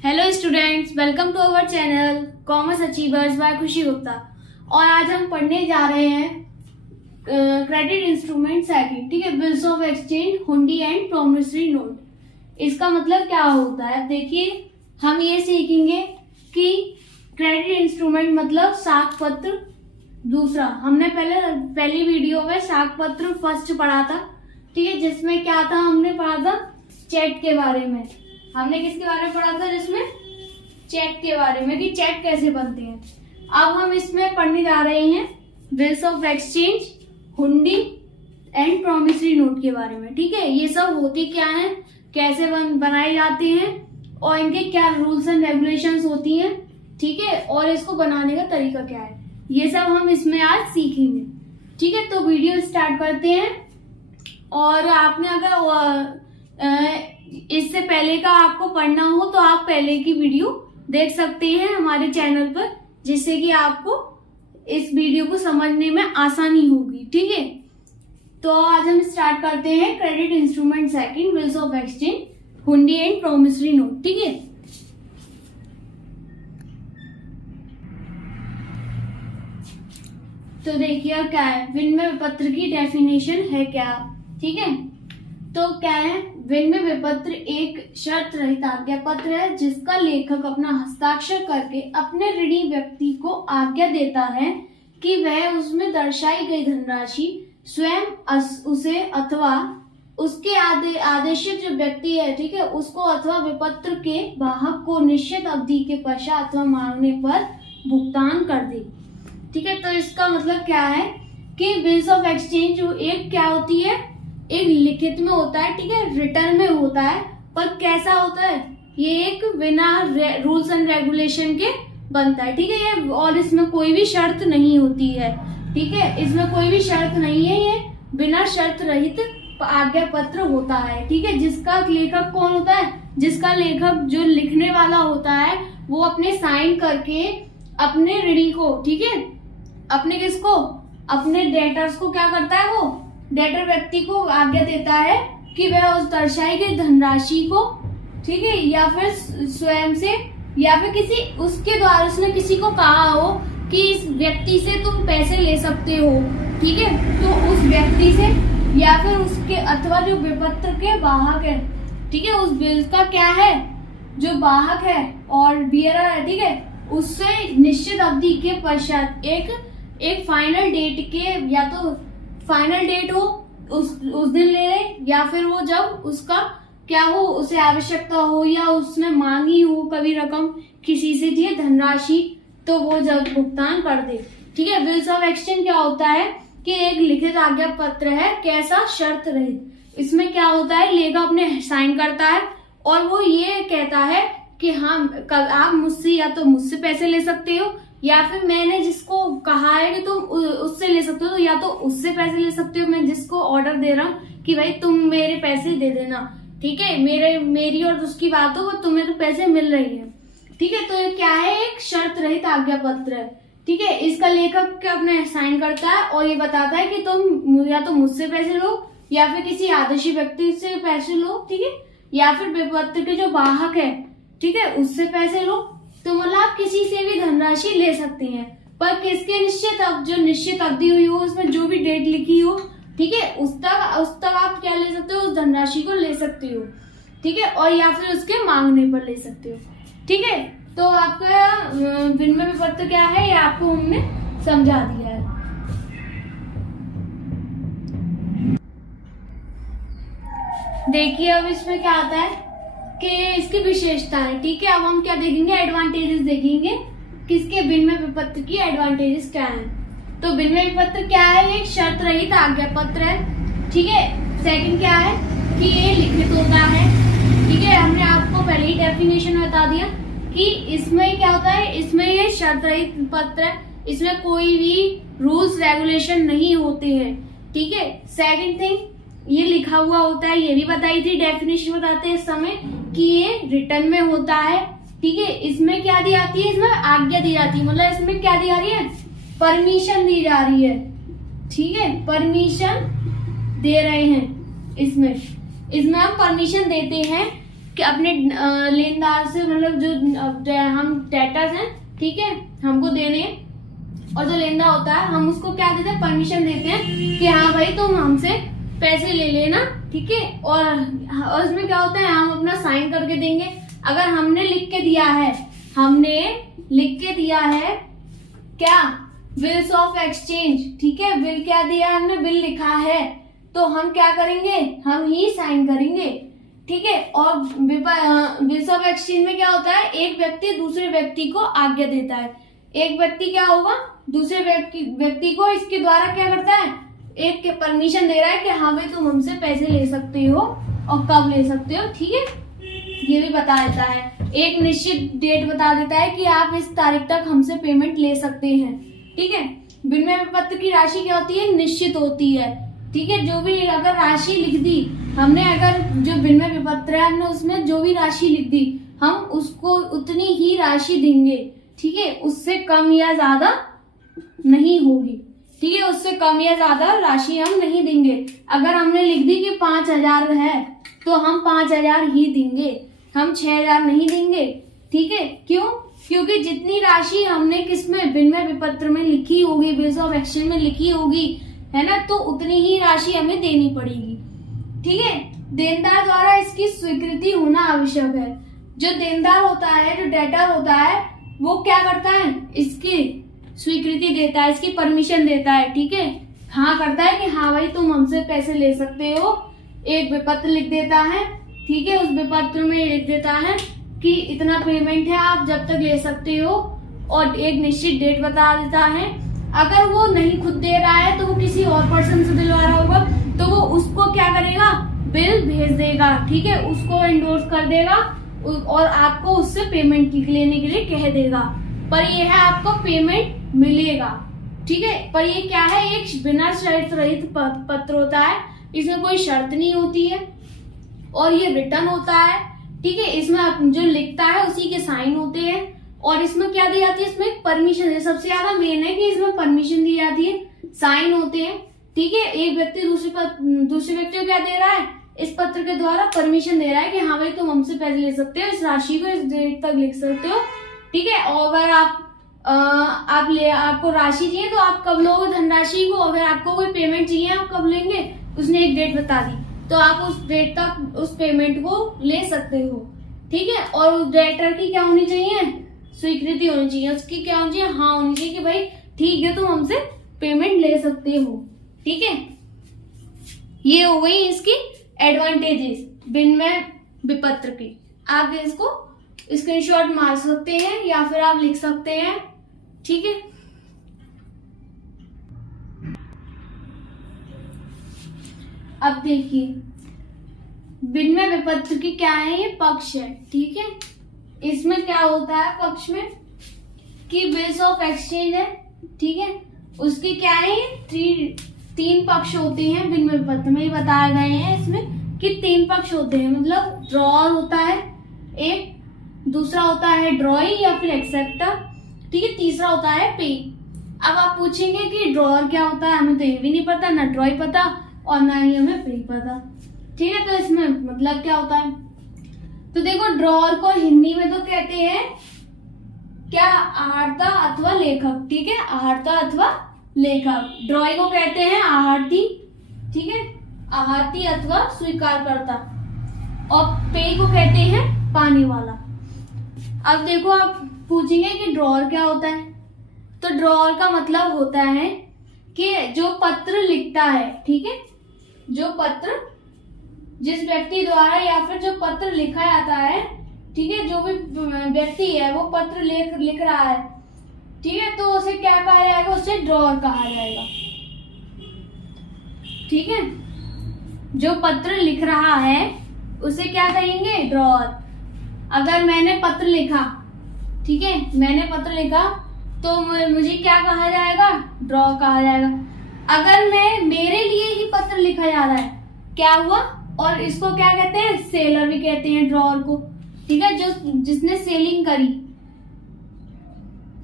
Hello students, welcome to our channel commerce achievers by Khushi Gupta. और आज हम पढ़ने जा रहे हैं क्रेडिट इंस्ट्रूमेंट सेकंड, ठीक है, बिल्स ऑफ एक्सचेंज, हुंडी एंड प्रोमिसरी नोट। इसका मतलब क्या होता है? देखिए, हम ये सीखेंगे कि क्रेडिट इंस्ट्रूमेंट मतलब साख पत्र। दूसरा, हमने पहली वीडियो में साख पत्र फर्स्ट पढ़ा था, ठीक है, जिसमें क्या था, हमने पढ़ा था चेक के बारे में। हमने किसके बारे में पढ़ा था? जिसमें चेक के बारे में, कि चेक कैसे बनते हैं। अब हम इसमें पढ़ने जा रहे हैं बिल्स ऑफ एक्सचेंज, हुंडी एंड प्रोमिसरी नोट के बारे में, ठीक है। ये सब होती क्या है, कैसे बनाए जाते हैं और इनके क्या रूल्स एंड रेगुलेशंस होती हैं, ठीक है, और इसको बनाने का तरीका क्या है, ये सब हम इसमें आज सीखेंगे, ठीक है। तो वीडियो स्टार्ट करते हैं। और आपने अगर इससे पहले का आपको पढ़ना हो तो आप पहले की वीडियो देख सकते हैं हमारे चैनल पर, जिससे कि आपको इस वीडियो को समझने में आसानी होगी, ठीक है। तो आज हम स्टार्ट करते हैं credit instrument second, bills of exchange, हुंडी एंड प्रोमिसरी नोट, ठीक है। तो देखिए क्या है, विनिमय विपत्र की डेफिनेशन है क्या, ठीक है। तो क्या है, विनिमय विपत्र एक शर्त रहित आज्ञा पत्र है जिसका लेखक अपना हस्ताक्षर करके अपने ऋणी व्यक्ति को आज्ञा देता है कि वह उसमें दर्शाई गई धनराशि स्वयं उसे अथवा उसके आदेशित जो व्यक्ति है, ठीक है, उसको अथवा विपत्र के वाहक को निश्चित अवधि के पश्चात अथवा मांगने पर भुगतान कर दे, ठीक है। तो इसका मतलब क्या है कि बिल्स ऑफ एक्सचेंज जो एक क्या होती है, एक लिखित में होता है, ठीक है, रिटर्न में होता है, पर कैसा होता है, ये एक बिना रूल्स एंड रेगुलेशन के बनता है, ठीक है, ये, और इसमें कोई भी शर्त नहीं होती है, ठीक है, इसमें कोई भी शर्त नहीं है, ये बिना शर्त रहित आज्ञा पत्र होता है, ठीक है। जिसका लेखक कौन होता है? जिसका लेखक जो लिखने वाला होता है वो अपने साइन करके अपने ऋणी को, ठीक है, अपने किसको, अपने डेटर्स को क्या करता है, वो डेटर व्यक्ति को आज्ञा देता है कि वह उस दर्शाई गई धनराशि को, ठीक है, या फिर स्वयं से या फिर किसी उसके द्वारा उसने किसी को कहा हो कि इस व्यक्ति से तुम पैसे ले सकते हो, ठीक है, तो उस व्यक्ति से या फिर उसके अथवा जो विपत्र के वाहक है, ठीक है, उस बिल का क्या है, जो वाहक है और बियरर है, ठीक है, उससे निश्चित अवधि के पश्चात एक फाइनल डेट के, या तो फाइनल डेट हो उस दिन ले ले, या फिर वो जब उसका क्या हो, उसे आवश्यकता हो या उसने मांगी हो कभी रकम किसी से दिए धनराशि, तो वो जब भुगतान कर दे, ठीक है। बिल्स ऑफ एक्सचेंज क्या होता है कि एक लिखित आज्ञा पत्र है, कैसा, शर्त रहित। इसमें क्या होता है, लेखक अपने साइन करता है और वो ये कहता है कि हाँ, आप मुझसे या तो मुझसे पैसे ले सकते हो, या फिर मैंने जिसको कहा है कि तुम उससे ले सकते हो, तो या तो उससे पैसे ले सकते हो, मैं जिसको ऑर्डर दे रहा हूँ कि भाई तुम मेरे पैसे दे देना, ठीक है, मेरी और उसकी बात हो, वो तुम्हें तो पैसे मिल रही है, ठीक है। तो ये क्या है, एक शर्त रहित आज्ञा पत्र है, ठीक है। इसका लेखक अपने साइन करता है और ये बताता है कि तुम या तो मुझसे पैसे लो या फिर किसी आदेशी व्यक्ति से पैसे लो, ठीक है, या फिर विपत्र के जो वाहक है, ठीक है, उससे पैसे लो। तो मतलब आप किसी से भी धनराशि ले सकते हैं, पर किसके जो निश्चित अवधि हुई हो, उसमें जो भी डेट लिखी हो, ठीक है, उस तक आप क्या ले सकते हो, उस धनराशि को ले सकते हो, ठीक है, और या फिर उसके मांगने पर ले सकते हो, ठीक है। तो आपका विनिमय विपत्र क्या है, ये आपको हमने समझा दिया है। देखिए अब इसमें क्या आता है कि इसकी विशेषता है, ठीक है। अब हम क्या देखेंगे, एडवांटेजेस देखेंगे, किसके विनिमय विपत्र की एडवांटेजेस क्या है। तो विनिमय विपत्र क्या है, एक शर्त रहित आज्ञा पत्र है, ठीक है। सेकंड क्या है कि ये लिखित होता है, ठीक है, हमने आपको पहले ही डेफिनेशन बता दिया कि इसमें क्या होता है, इसमें ये शर्त रहित पत्र है, इसमें कोई भी रूल्स रेगुलेशन नहीं होते हैं, ठीक है। सेकंड थिंग, ये लिखा हुआ होता है, ये भी बताई थी डेफिनेशन बताते हैं इस समय कि ये रिटर्न में होता है, ठीक है। इसमें क्या दी जाती है, इसमें आज्ञा दी जाती है, मतलब इसमें क्या दी जा रही है, परमिशन दी जा रही है, ठीक है, परमिशन दे रहे हैं, इसमें हम परमिशन देते हैं कि अपने लेनदार से, मतलब जो हम डेटर्स हैं, ठीक है, हमको देने हैं, और जो लेनदार होता है हम उसको क्या देते हैं, परमिशन देते हैं कि हाँ भाई तुम हमसे पैसे ले लेना, ठीक है। और उसमें क्या होता है, हम अपना साइन करके देंगे। अगर हमने लिख के दिया है, क्या, बिल्स ऑफ एक्सचेंज, ठीक है, बिल क्या दिया हमने, बिल लिखा है, तो हम क्या करेंगे, हम ही साइन करेंगे, ठीक है। और बिल्स ऑफ एक्सचेंज में क्या होता है, एक व्यक्ति दूसरे व्यक्ति को आज्ञा देता है। एक व्यक्ति क्या होगा, दूसरे व्यक्ति को इसके द्वारा क्या करता है, एक के परमिशन दे रहा है कि हाँ भाई तुम हमसे पैसे ले सकते हो और कब ले सकते हो, ठीक है, ये भी बता देता है। एक निश्चित डेट बता देता है कि आप इस तारीख तक हमसे पेमेंट ले सकते हैं, ठीक है। विनिमय विपत्र की राशि क्या होती है, निश्चित होती है, ठीक है। जो भी अगर राशि लिख दी हमने, अगर जो विनिमय विपत्र है हमने उसमें जो भी राशि लिख दी, हम उसको उतनी ही राशि देंगे, ठीक है, उससे कम या ज्यादा नहीं होगी, ठीक है, उससे कम या ज्यादा राशि हम नहीं देंगे। अगर हमने लिख दी कि 5,000 है तो हम 5,000 ही देंगे, हम 6,000 नहीं देंगे, ठीक है। क्यों, क्योंकि जितनी राशि हमने किसमें, विनिमय विपत्र में लिखी होगी, बिल्स ऑफ एक्सचेंज में लिखी होगी, है ना, तो उतनी ही राशि हमें देनी पड़ेगी, ठीक है। देनदार द्वारा इसकी स्वीकृति होना आवश्यक है। जो देनदार होता है, जो डेटर होता है, वो क्या करता है, इसकी स्वीकृति देता है, इसकी परमिशन देता है, ठीक है, हाँ करता है कि हाँ भाई तुम हमसे पैसे ले सकते हो। एक विपत्र लिख देता है, ठीक है, उस विपत्र में लिख देता है कि इतना पेमेंट है, आप जब तक ले सकते हो, और एक निश्चित डेट बता देता है। अगर वो नहीं खुद दे रहा है तो वो किसी और पर्सन से दिलवा रहा होगा, तो वो उसको क्या करेगा, बिल भेज देगा, ठीक है, उसको इंडोर्स कर देगा और आपको उससे पेमेंट लेने के लिए कह देगा। पर ये है आपको पेमेंट मिलेगा, ठीक है। पर ये क्या है, एक बिना शर्त रहित पत्र होता है, इसमें कोई शर्त नहीं होती है, और ये रिटर्न होता है, ठीक है। इसमें जो लिखता है उसी के साइन होते हैं, और इसमें क्या दी जाती है, इसमें परमिशन है, सबसे ज्यादा मेन है कि इसमें परमिशन दी जाती है, साइन होते हैं, ठीक है। एक व्यक्ति दूसरे व्यक्ति को क्या दे रहा है, इस पत्र के द्वारा परमिशन दे रहा है कि हाँ भाई तुम हमसे पैसे ले सकते हो, इस राशि को इस डेट तक लिख सकते हो, ठीक है। और अगर आपको राशि चाहिए तो आप कब लोगे धनराशि को, अगर आपको कोई पेमेंट चाहिए आप कब लेंगे, उसने एक डेट बता दी, तो आप उस डेट तक उस पेमेंट को ले सकते हो, ठीक है। और उस डेटर की क्या होनी चाहिए, स्वीकृति होनी चाहिए, उसकी क्या होनी चाहिए, हाँ होनी चाहिए कि भाई ठीक है तुम हमसे पेमेंट ले सकते हो, ठीक है। ये हो गई इसकी एडवांटेजेस विनिमय विपत्र की। आप इसको स्क्रीनशॉट मार सकते हैं या फिर आप लिख सकते हैं, ठीक है। अब देखिए विनिमय विपत्र की क्या है, ये पक्ष है, ठीक है। इसमें क्या होता है पक्ष में कि बिल्स ऑफ एक्सचेंज है, ठीक है, उसकी क्या है, तीन पक्ष होते हैं विनिमय विपत्र में, बताए गए हैं इसमें कि 3 पक्ष होते हैं। मतलब ड्रॉअर होता है एक, दूसरा होता है ड्रॉई या फिर एक्सेप्टर, ठीक है, तीसरा होता है पे। अब आप पूछेंगे कि ड्रॉअर क्या होता है, हमें तो ये भी नहीं पता, ना ड्रॉई पता और ना ही हमें पे पता, ठीक है। तो इसमें मतलब क्या होता है, तो देखो ड्रॉअर को हिंदी में तो कहते हैं क्या, आहर्ता अथवा लेखक, ठीक है, आहर्ता अथवा लेखक। ड्रॉई को कहते हैं आहारती, ठीक है, आहारती अथवा स्वीकारकर्ता, और पे को कहते हैं पाने वाला। अब देखो आप पूछेंगे कि ड्रॉअर क्या होता है, तो ड्रॉअर का मतलब होता है कि जो पत्र लिखता है, ठीक है, जो पत्र जिस व्यक्ति द्वारा या फिर जो पत्र लिखा जाता है, ठीक है, जो भी व्यक्ति है वो पत्र लिख रहा है, ठीक है, तो उसे क्या कहा जाएगा, उसे ड्रॉअर कहा जाएगा, ठीक है। जो पत्र लिख रहा है उसे क्या कहेंगे, ड्रॉअर। अगर मैंने पत्र लिखा, ठीक है, मैंने पत्र लिखा तो मुझे क्या कहा जाएगा, ड्रॉअर कहा जाएगा। अगर मेरे लिए ही पत्र लिखा जा रहा है, क्या हुआ, और इसको क्या कहते हैं, सेलर भी कहते हैं ड्रॉअर को, ठीक है, जिसने सेलिंग करी,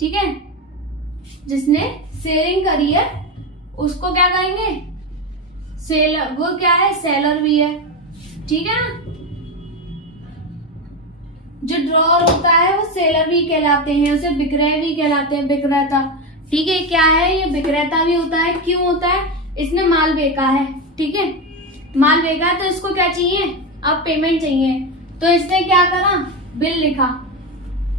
ठीक है, जिसने सेलिंग करी है उसको क्या कहेंगे, सेलर। वो क्या है, सेलर भी है, ठीक है ना। जो ड्रॉअर होता है वो सेलर भी कहलाते हैं, उसे विक्रय भी कहलाते हैं, विक्रेता। ठीक है, क्या है ये विक्रेता भी होता है। क्यों होता है? इसने माल बेचा है, ठीक है, माल बेचा है तो इसको क्या चाहिए? अब पेमेंट चाहिए, तो इसने क्या करा? बिल लिखा।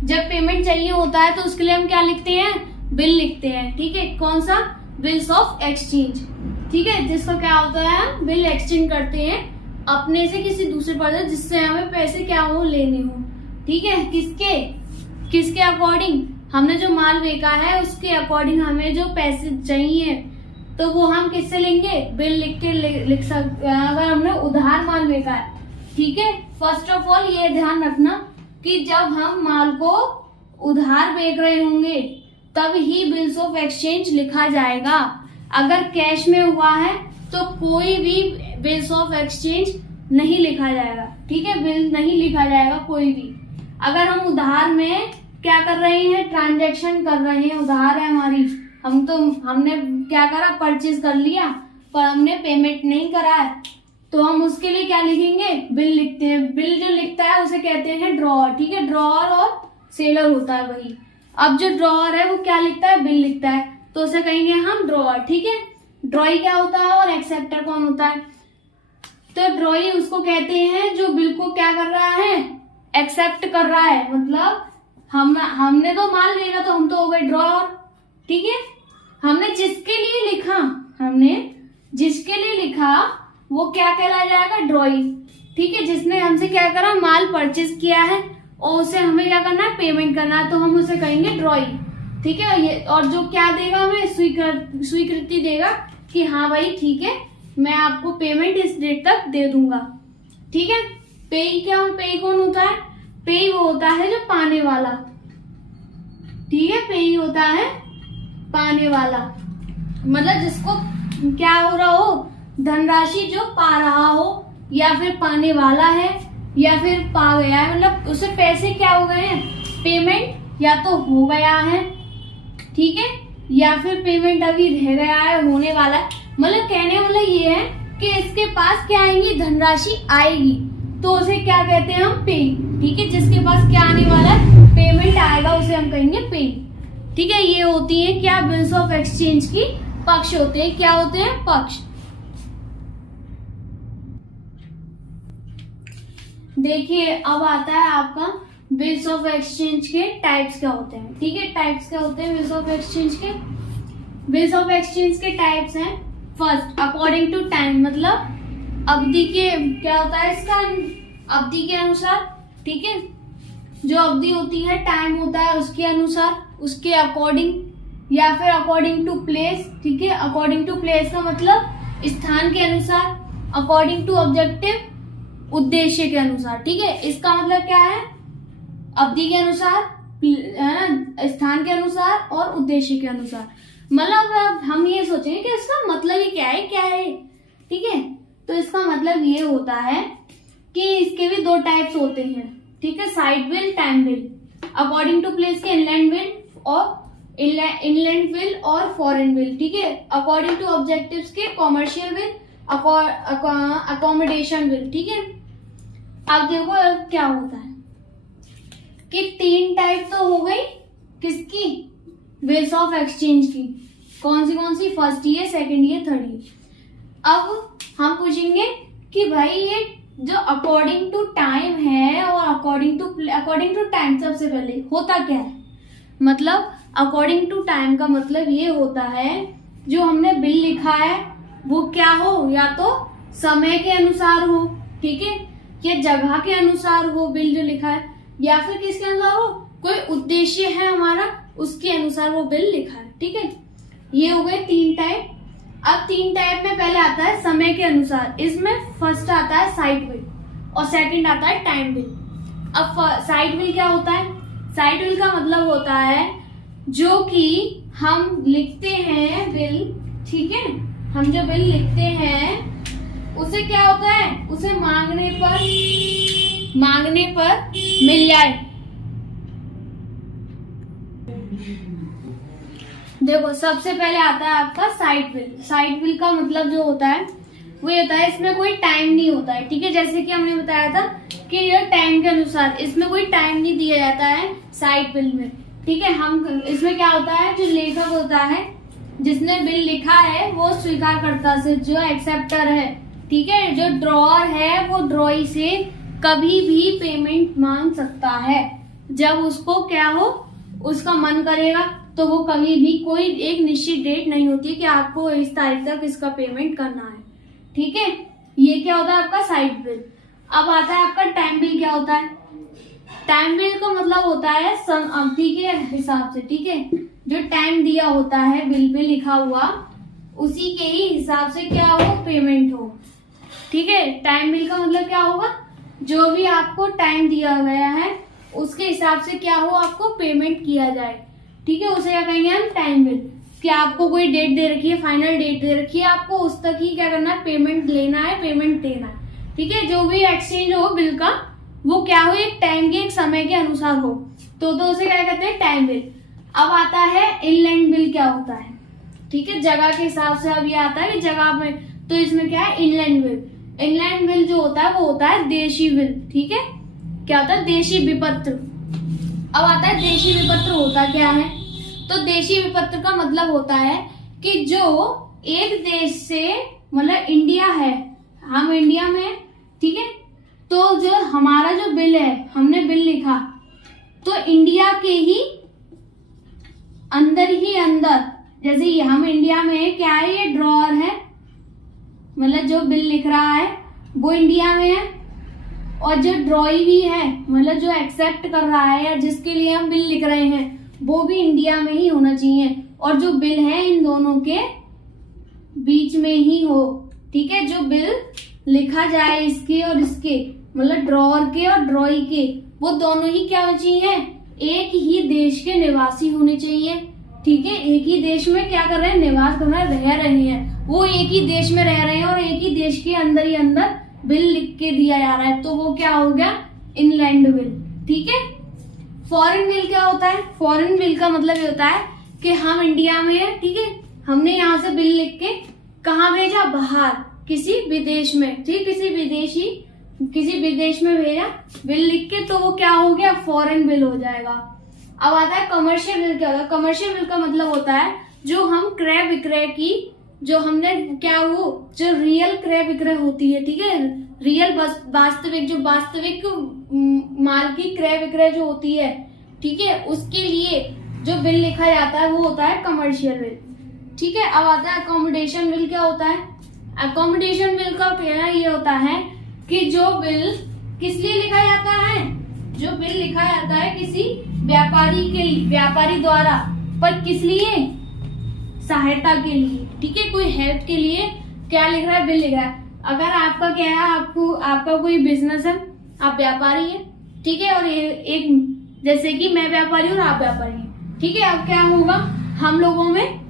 जब पेमेंट चाहिए होता है तो उसके लिए हम क्या लिखते हैं? बिल लिखते हैं। ठीक है, कौन सा? Bills of exchange. ठीक है, जिसका क्या होता है? हम बिल एक्सचेंज करते हैं अपने से किसी दूसरे पर्सन जिससे हमें पैसे क्या हो? लेने हो। ठीक है, किसके अकॉर्डिंग? हमने जो माल बेचा है उसके अकॉर्डिंग हमें जो पैसे चाहिए तो वो हम किससे लेंगे? बिल लिख के लिख सकते। अगर हमने उधार माल बेचा है, ठीक है, फर्स्ट ऑफ ऑल ये ध्यान रखना कि जब हम माल को उधार बेच रहे होंगे तब ही बिल्स ऑफ एक्सचेंज लिखा जाएगा। अगर कैश में हुआ है तो कोई भी बिल्स ऑफ एक्सचेंज नहीं लिखा जाएगा। ठीक है, बिल नहीं लिखा जाएगा कोई भी। अगर हम उधार में क्या कर रहे हैं? ट्रांजैक्शन कर रहे हैं, उधार है हमारी, हमने क्या करा? परचेज कर लिया पर हमने पेमेंट नहीं करा है, तो हम उसके लिए क्या लिखेंगे? बिल लिखते हैं। बिल जो लिखता है उसे कहते हैं ड्रॉअर। ठीक है, ड्रॉअर और सेलर होता है वही। अब जो ड्रॉअर है वो क्या लिखता है? बिल लिखता है, तो उसे कहेंगे हम ड्रॉअर। ठीक है, ड्रॉई क्या होता है और एक्सेप्टर कौन होता है? तो ड्रॉई उसको कहते हैं जो बिल को क्या कर रहा है? एक्सेप्ट कर रहा है। मतलब हमने तो माल लेगा तो हम तो हो गए ड्रॉअर। ठीक है, हमने जिसके लिए लिखा वो क्या कहलाया जाएगा? ड्रॉई। ठीक है, जिसने हमसे क्या करा? माल परचेज किया है और उसे हमें क्या करना है? पेमेंट करना है, तो हम उसे कहेंगे ड्रॉई। ठीक है, ये और जो क्या देगा? हमें स्वीकृति देगा कि हाँ भाई ठीक है, मैं आपको पेमेंट इस डेट तक दे दूंगा। ठीक है, पेई कौन होता है? पेई वो होता है जो पाने वाला। ठीक है, पेई होता है पाने वाला, मतलब जिसको क्या हो रहा हो? धनराशि जो पा रहा हो या फिर पाने वाला है या फिर पा गया है, मतलब उसे पैसे क्या हो गए हैं? पेमेंट या तो हो गया है, ठीक है, या फिर पेमेंट अभी रह गया है, होने वाला है। मतलब कहने वाला ये है कि इसके पास क्या आएंगी? धनराशि आएगी, तो उसे क्या कहते हैं? हम पे। ठीक है, जिसके पास क्या आने वाला है? पेमेंट आएगा, उसे हम कहेंगे पे। ठीक है, ये होती है क्या? बिल्स ऑफ एक्सचेंज की पक्ष होते हैं। क्या होते हैं? पक्ष। देखिए, अब आता है आपका बिल्स ऑफ एक्सचेंज के टाइप्स क्या होते हैं। ठीक है, टाइप्स क्या होते हैं बिल्स ऑफ एक्सचेंज के? बिल्स ऑफ एक्सचेंज के टाइप्स हैं, फर्स्ट अकॉर्डिंग टू टाइम, मतलब अवधि के क्या होता है इसका? अवधि के अनुसार। ठीक है, जो अवधि होती है, टाइम होता है उसके अनुसार, उसके अकॉर्डिंग, या फिर अकॉर्डिंग टू प्लेस। ठीक है, अकॉर्डिंग टू प्लेस का मतलब स्थान के अनुसार, अकॉर्डिंग टू ऑब्जेक्टिव उद्देश्य के अनुसार। ठीक है, इसका मतलब क्या है? अवधि के अनुसार, स्थान के अनुसार और उद्देश्य के अनुसार। मतलब हम ये सोचेंगे कि इसका मतलब ही क्या है। ठीक है, तो इसका मतलब ये होता है कि इसके भी दो टाइप्स होते हैं। ठीक है, sight bill, time bill. According to place के इनलैंड बिल और फॉरेन बिल। ठीक है, अकॉर्डिंग टू ऑब्जेक्टिव्स के कॉमर्शियल बिल, अकोमोडेशन बिल। ठीक है, अब देखो अब क्या होता है कि तीन टाइप तो हो गई किसकी? बिल्स ऑफ एक्सचेंज की। कौन सी? First year, second year, third year. अब हम पूछेंगे कि भाई ये जो अकॉर्डिंग टू टाइम है और अकॉर्डिंग टू टाइम सबसे पहले होता क्या है? मतलब अकॉर्डिंग टू टाइम का मतलब ये होता है जो हमने बिल लिखा है वो क्या हो? या तो समय के अनुसार हो, ठीक है, या जगह के अनुसार हो बिल जो लिखा है, या फिर किसके अनुसार हो? कोई उद्देश्य है हमारा, उसके अनुसार वो बिल लिखा है। ठीक है, ये हो गए तीन टाइप। अब तीन टाइप में पहले आता है समय के अनुसार। इसमें फर्स्ट आता है साइड बिल और सेकंड आता है टाइम बिल। अब साइड बिल क्या होता है? साइड बिल का मतलब होता है जो कि हम लिखते हैं बिल, ठीक है, हम जो बिल लिखते हैं उसे क्या होता है? उसे मांगने पर मिल जाए। देखो, सबसे पहले आता है आपका साइड बिल। साइड बिल का मतलब जो होता है वो ये होता है इसमें कोई टाइम नहीं होता है, ठीक है। जैसे कि हमने बताया था कि ये टाइम के अनुसार, इसमें कोई टाइम नहीं दिया जाता है साइड बिल में, ठीक है। हम इसमें क्या होता है, जो लेखक होता है जिसने बिल लिखा है वो स्वीकारकर्ता से, जो एक्सेप्टर है, ठीक है, जो ड्रॉअर है वो ड्रॉई से कभी भी पेमेंट मांग सकता है। जब उसको क्या हो, उसका मन करेगा, तो वो कभी भी, कोई एक निश्चित डेट नहीं होती कि आपको इस तारीख तक इसका पेमेंट करना है, ठीक है। ये क्या होता है आपका साइड बिल। अब आता है आपका टाइम बिल। क्या होता है टाइम बिल का मतलब होता है अवधि के हिसाब से, ठीक है। जो टाइम दिया होता है बिल पे लिखा हुआ, उसी के ही हिसाब से क्या हो, पेमेंट हो, ठीक है। टाइम बिल का मतलब क्या होगा, जो भी आपको टाइम दिया गया है उसके हिसाब से क्या हो, आपको पेमेंट किया जाए, ठीक है। उसे क्या कहेंगे हम, टाइम बिल। कि आपको कोई डेट दे रखी है, फाइनल डेट दे रखी है, आपको उस तक ही क्या करना है, पेमेंट लेना है, पेमेंट देना है, ठीक है। जो भी एक्सचेंज हो बिल का, वो क्या हो, एक टाइम के, एक समय के अनुसार हो, तो उसे क्या कहते हैं, टाइम बिल। अब आता है इनलैंड बिल। क्या होता है, ठीक है, जगह के हिसाब से। अब ये आता है कि जगह में, तो इसमें क्या है, इनलैंड बिल। इनलैंड बिल जो होता है वो होता है देशी बिल, ठीक है। क्या होता है, देशी विपत्र। अब आता है देशी विपत्र होता क्या है, तो देशी विपत्र का मतलब होता है कि जो एक देश से, मतलब इंडिया है, हम इंडिया में, ठीक है, तो जो हमारा जो बिल है, हमने बिल लिखा, तो इंडिया के ही अंदर, जैसे ये हम इंडिया में क्या है, ये ड्रॉअर है, मतलब जो बिल लिख रहा है वो इंडिया में है, और जो ड्रॉई भी है, मतलब जो एक्सेप्ट कर रहा है या जिसके लिए हम बिल लिख रहे हैं, वो भी इंडिया में ही होना चाहिए, और जो बिल है इन दोनों के बीच में ही हो, ठीक है। जो बिल लिखा जाए इसके और इसके, मतलब ड्रॉअर के और ड्रॉई के, वो दोनों ही क्या होना चाहिए, एक ही देश के निवासी होने चाहिए, ठीक है। एक ही देश में क्या कर रहे हैं, निवास कर रहे हैं, रह रहे हैं, वो एक ही देश में रह रहे हैं और एक ही देश के अंदर ही अंदर बिल लिख के दिया जा रहा है, तो वो क्या हो गया, इनलैंड बिल, ठीक है। फॉरेन बिल क्या होता है, फॉरेन बिल का मतलब ये होता है कि हम इंडिया में है, ठीक है, हमने यहाँ से बिल लिख के कहाँ भेजा, बाहर किसी विदेश में, ठीक, किसी विदेश में भेजा बिल लिख के, तो वो क्या हो गया, फॉरेन बिल हो जाएगा। अब आता है कमर्शियल बिल। क्या होता है, कमर्शियल बिल का मतलब होता है जो हम क्रय विक्रय की, जो हमने क्या, वो जो रियल क्रय विक्रय होती है, ठीक है, रियल वास्तविक, जो वास्तविक माल की क्रय विक्रय जो होती है, ठीक है, उसके लिए जो बिल लिखा जाता है वो होता है कमर्शियल बिल, ठीक है। अब आता है अकोमोडेशन बिल। क्या होता है, अकोमोडेशन बिल का कहना ये होता है कि जो बिल किस लिए लिखा जाता है, जो बिल लिखा जाता है किसी व्यापारी द्वारा, पर किस लिए, सहायता के लिए, ठीक है, कोई हेल्प के लिए क्या लिख रहा है, बिल लिख रहा है। अगर आपका क्या है, आपका कोई बिजनेस है, आप व्यापारी है, ठीक है, और एक जैसे कि मैं व्यापारी हूँ और आप व्यापारी हैं, ठीक है। अब क्या होगा, हम लोगों में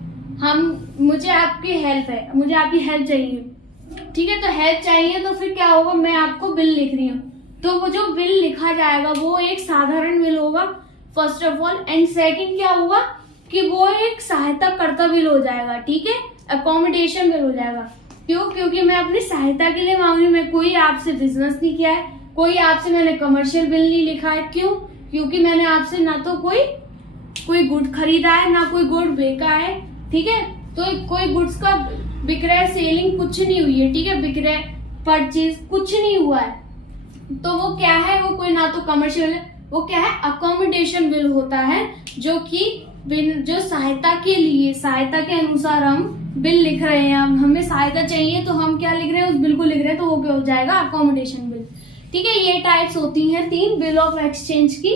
मुझे आपकी हेल्प है, मुझे आपकी हेल्प चाहिए, ठीक है, तो हेल्प चाहिए, तो फिर क्या होगा, मैं आपको बिल लिख रही हूँ, तो वो जो बिल लिखा जाएगा वो एक साधारण बिल होगा, first of all, and second क्या होगा कि वो एक सहायता करता बिल हो जाएगा, ठीक है, अकोमोडेशन बिल हो जाएगा। क्यों, क्योंकि मैं अपनी सहायता के लिए मांग रही हूँ, मैं कोई आपसे बिजनेस नहीं किया है, कोई आपसे मैंने कमर्शियल बिल नहीं लिखा है। क्यों, क्योंकि मैंने आपसे ना तो कोई गुड खरीदा है, ना कोई गुड बेचा है, ठीक है, तो कोई गुड्स का विक्रय, सेलिंग कुछ नहीं हुई है, ठीक है, विक्रय परचेज कुछ नहीं हुआ है, तो वो क्या है, वो कोई ना तो कमर्शियल है, वो क्या है, अकोमोडेशन बिल होता है, जो कि जो सहायता के लिए, सहायता के अनुसार हम बिल लिख रहे हैं, हमें सहायता चाहिए तो हम क्या लिख रहे हैं, उस बिल को लिख रहे हैं, तो वो क्या हो जाएगा, अकोमोडेशन बिल, ठीक है। ये टाइप्स होती हैं 3 बिल ऑफ एक्सचेंज की,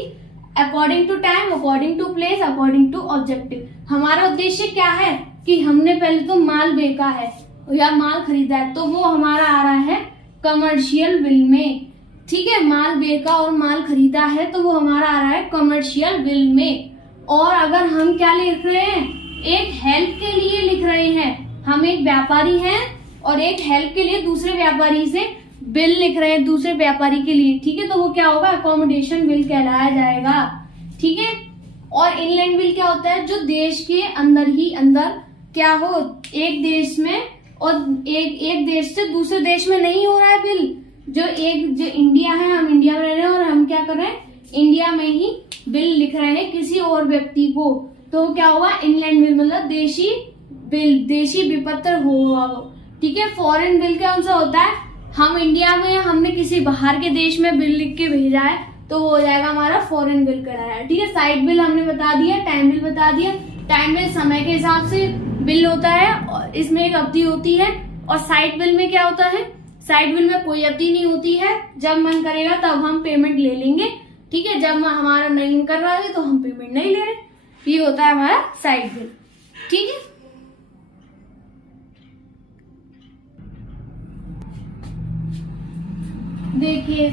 according to time, according to place, according to objective. हमारा उद्देश्य क्या है कि हमने पहले तो माल बेचा है या माल खरीदा है, तो वो हमारा आ रहा है कमर्शियल बिल में, ठीक है, माल बेचा और माल खरीदा है, तो वो हमारा आ रहा है कमर्शियल बिल में। और अगर हम क्या लिख रहे हैं, एक हेल्प के लिए लिख रहे हैं, हम एक व्यापारी हैं और एक हेल्प के लिए दूसरे व्यापारी से बिल लिख रहे हैं, दूसरे व्यापारी के लिए, ठीक है, तो वो क्या होगा, अकोमोडेशन बिल कहलाया जाएगा, ठीक है। और इनलैंड बिल क्या होता है, जो देश के अंदर ही अंदर क्या हो, एक देश में और एक देश से दूसरे देश में नहीं हो रहा है बिल। जो इंडिया है, हम इंडिया में रह रहे हैं और हम क्या कर रहे हैं, इंडिया में ही बिल लिख रहे हैं किसी और व्यक्ति को, तो क्या होगा, इनलैंड बिल, मतलब देशी बिल, देशी विपत्र होगा वो। ठीक है। फॉरेन बिल क्या उनसे होता है, हम इंडिया में हमने किसी बाहर के देश में बिल लिख के भेजा है तो वो हो जाएगा हमारा फॉरेन बिल कराया। ठीक है। साइट बिल हमने बता दिया, टाइम बिल बता दिया। टाइम बिल समय के हिसाब से बिल होता है और इसमें एक अवधि होती है। और साइट बिल में क्या होता है, साइट बिल में कोई अवधि नहीं होती है, जब मन करेगा तब हम पेमेंट ले लेंगे। ठीक है। जब हमारा नहीं कर रहा है तो हम पेमेंट नहीं ले रहे। ये होता है हमारा साइट बिल। ठीक है। देखिए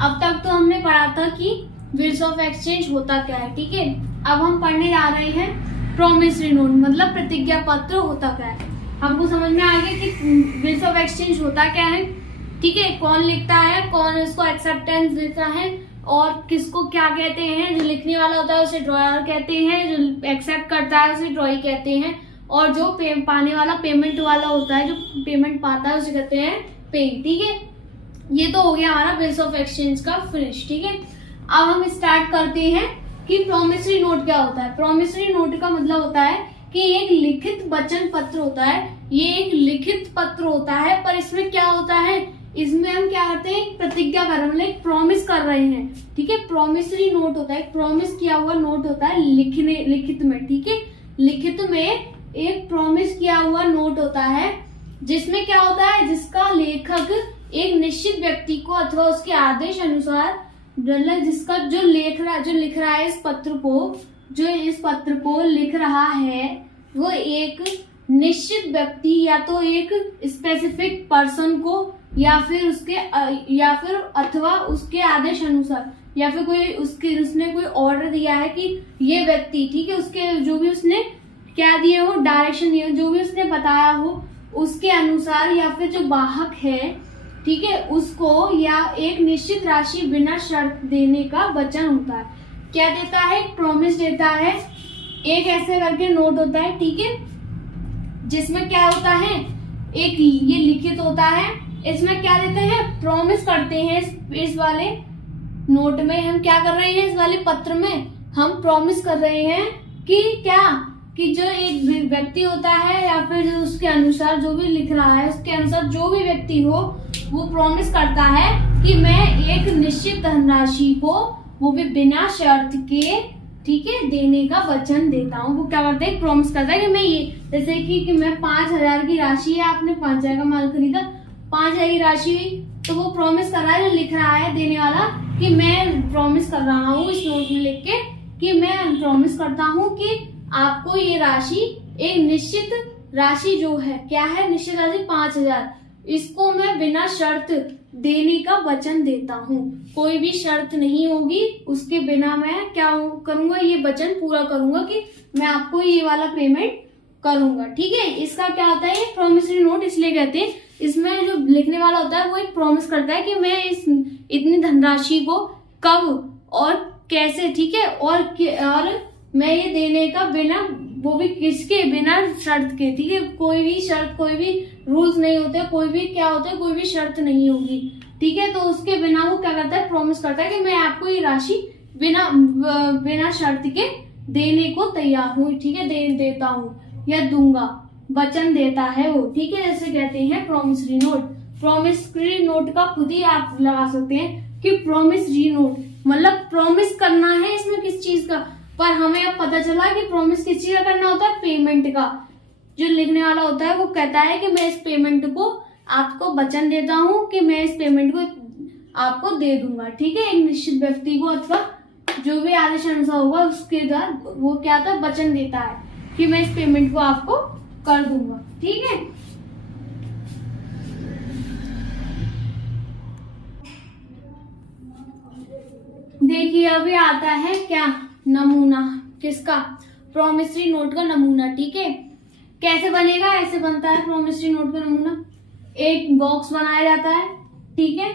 अब तक तो हमने पढ़ा था कि बिल्स ऑफ एक्सचेंज होता क्या है। ठीक है। अब हम पढ़ने जा रहे हैं प्रोमिसरी नोट, मतलब प्रतिज्ञा पत्र होता क्या है। हमको समझ में आ गया कि बिल्स ऑफ एक्सचेंज होता क्या है। ठीक है। कौन लिखता है, कौन इसको एक्सेप्टेंस देता है और किसको क्या कहते हैं। जो लिखने वाला होता है उसे ड्रॉयर कहते हैं, जो एक्सेप्ट करता है उसे ड्रॉई कहते हैं, और जो पाने वाला पेमेंट वाला होता है, जो पेमेंट पाता है उसे कहते हैं पे। ठीक है। ये तो हो गया हमारा बिल्स ऑफ एक्सचेंज का फिनिश। ठीक है। अब हम स्टार्ट करते हैं कि प्रोमिसरी नोट क्या होता है। प्रोमिसरी नोट का मतलब होता है कि एक लिखित वचन पत्र होता है। ये एक लिखित पत्र होता है, पर इसमें क्या होता है, इसमें हम क्या करते हैं, प्रतिज्ञा कर रहे हैं, मतलब एक प्रॉमिस कर रहे हैं। ठीक है। प्रोमिसरी नोट होता है, प्रॉमिस किया हुआ नोट होता है लिखित में। ठीक है। लिखित में एक प्रॉमिस किया हुआ नोट होता है, जिसमें क्या होता है, जिसका लेखक एक निश्चित व्यक्ति को अथवा उसके आदेश अनुसार, जिसका जो लिख रहा है इस पत्र को, जो इस पत्र को लिख रहा है वो एक निश्चित व्यक्ति या तो एक स्पेसिफिक पर्सन को या फिर अथवा उसके आदेश अनुसार, या फिर कोई उसने कोई ऑर्डर दिया है कि ये व्यक्ति, ठीक है, उसके जो भी उसने क्या दिए हो, डायरेक्शन दिए, जो भी उसने बताया हो उसके अनुसार, या फिर जो वाहक है, ठीक है, उसको या एक निश्चित राशि बिना शर्त देने का वचन होता है। क्या देता है, प्रॉमिस देता है। एक ऐसे करके नोट होता है, ठीक है, जिसमें क्या होता है, एक ये लिखित होता है, इसमें क्या देते हैं, प्रॉमिस करते हैं। इस वाले नोट में हम क्या कर रहे हैं, इस वाले पत्र में हम प्रॉमिस कर रहे हैं कि क्या, कि जो एक व्यक्ति होता है या फिर जो उसके अनुसार जो भी लिख रहा है उसके अनुसार जो भी व्यक्ति हो वो प्रॉमिस करता है कि मैं एक निश्चित धनराशि को, वो भी बिना शर्त के, ठीक है, देने का वचन देता हूँ। वो क्या करता है, प्रॉमिस करता है कि मैं ये, जैसे कि मैं 5,000 की राशि है, आपने 5,000 का माल खरीदा, 5,000 की राशि, तो वो प्रॉमिस कर रहा है, जो लिख रहा है देने वाला, कि मैं प्रॉमिस कर रहा हूँ इस नोट में लिख के कि मैं प्रॉमिस करता हूँ कि आपको ये राशि, एक निश्चित राशि जो है, क्या है, निश्चित राशि 5,000, इसको मैं बिना शर्त देने का वचन देता हूँ। कोई भी शर्त नहीं होगी, उसके बिना मैं क्या करूंगा, ये वचन पूरा करूंगा कि मैं आपको ये वाला पेमेंट करूंगा। ठीक है। इसका क्या होता है, ये प्रॉमिसरी नोट इसलिए कहते हैं, इसमें जो लिखने वाला होता है वो एक प्रॉमिस करता है कि मैं इस इतनी धनराशि को कब और कैसे, ठीक है, और मैं ये देने का बिना, वो भी किसके, बिना शर्त के, ठीक है, कोई भी शर्त, कोई भी रूल्स नहीं होते, कोई भी क्या होता है, कोई भी शर्त नहीं होगी। ठीक है। तो उसके बिना वो क्या करता है, प्रॉमिस करता है कि मैं आपको ये राशि बिना शर्त के देने को तैयार हूँ। ठीक है, देता हूँ या दूंगा, वचन देता है वो। ठीक है। जैसे कहते हैं प्रॉमिसरी नोट। प्रॉमिसरी नोट का खुद ही आप लगा सकते हैं कि प्रॉमिसरी नोट मतलब प्रॉमिस करना है इसमें किस चीज का, पर हमें अब पता चला कि प्रॉमिस किस चीज का करना होता है, पेमेंट का। जो लिखने वाला होता है वो कहता है कि मैं इस पेमेंट को आपको वचन देता हूँ कि मैं इस पेमेंट को आपको दे दूंगा। ठीक है। एक निश्चित व्यक्ति को अथवा जो भी आदेश अनुसार होगा उसके द्वारा वो क्या था, वचन देता है कि मैं इस पेमेंट को आपको कर दूंगा। ठीक है। देखिए अभी आता है क्या, नमूना, किसका, प्रॉमिसरी नोट का नमूना। ठीक है। कैसे बनेगा, ऐसे बनता है प्रॉमिसरी नोट का नमूना। एक बॉक्स बनाया जाता है, ठीक है,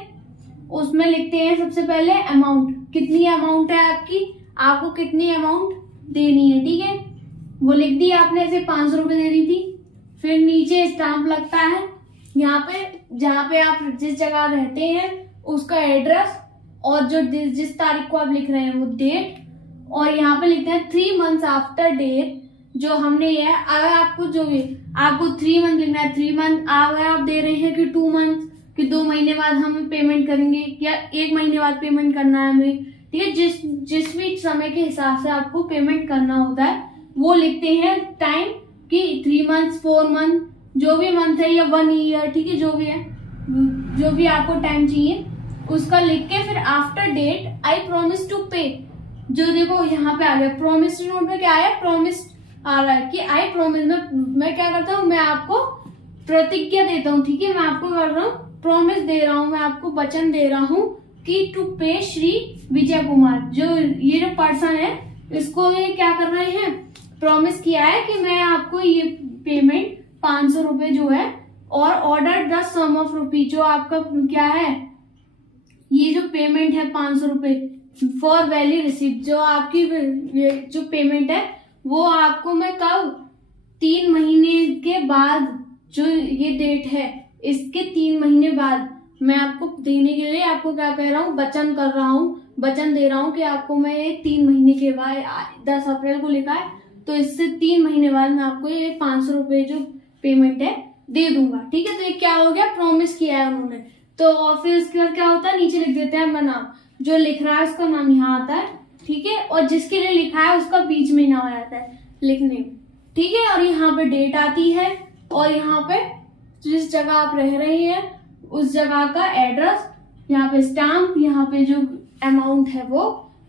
उसमें लिखते हैं सबसे पहले अमाउंट, कितनी अमाउंट है आपकी, आपको कितनी अमाउंट देनी है। ठीक है। वो लिख दी आपने, ऐसे 500 रुपए देनी थी, फिर नीचे स्टाम्प लगता है, यहाँ पे जहाँ पे आप जिस जगह रहते हैं उसका एड्रेस और जो जिस तारीख को आप लिख रहे हैं वो डेट, और यहाँ पे लिखते हैं 3 months आफ्टर डेट जो हमने ये है। अगर आपको जो भी आपको 3 month लिखना है 3 month, अगर आप दे रहे हैं कि 2 months कि 2 महीने बाद हम पेमेंट करेंगे या 1 महीने बाद पेमेंट करना है हमें, ठीक है, जिस भी समय के हिसाब से आपको पेमेंट करना होता है वो लिखते हैं टाइम कि 3 months 4 month जो भी मंथ है या 1 year, ठीक है, जो भी है, जो भी आपको टाइम चाहिए उसका लिख के फिर after date I promise to pay, जो देखो यहाँ पे आ गया प्रोमिसरी नोट में क्या है, प्रॉमिस आ रहा है कि आई प्रॉमिस, मैं क्या करता हूँ, मैं आपको प्रतिज्ञा देता हूँ, ठीक है, मैं आपको कर रहा हूँ प्रॉमिस दे रहा हूँ, मैं आपको वचन दे रहा हूँ कि टू पे श्री विजय कुमार, जो ये जो पर्सन है इसको ये क्या कर रहे हैं, प्रॉमिस किया है कि मैं आपको ये पेमेंट 500 रुपए जो है और order the sum of rupee, जो आपका क्या है ये जो पेमेंट है 500 रुपए फॉर वैली रिसिप्ट, जो आपकी ये जो पेमेंट है वो आपको मैं कब 3 महीने के बाद, जो ये डेट है इसके 3 महीने बाद मैं आपको देने के लिए आपको क्या कह रहा हूँ, वचन कर रहा हूँ, वचन दे रहा हूँ कि आपको मैं ये 3 महीने के बाद 10 अप्रैल को लिखा है तो इससे 3 महीने बाद मैं आपको ये 500 रुपए जो पेमेंट है दे दूंगा, ठीक है। तो ये क्या हो गया, प्रॉमिस किया है उन्होंने। तो और फिर इसके बाद क्या होता है, नीचे लिख देते हैं अपना नाम, जो लिख रहा है उसका नाम यहाँ आता है, ठीक है, और जिसके लिए लिखा है उसका बीच में नाम आ जाता है लिखने में, ठीक है, और यहाँ पे डेट आती है और यहाँ पे जिस जगह आप रह रहे हैं उस जगह का एड्रेस, यहाँ पे स्टाम्प, यहाँ पे जो अमाउंट है वो,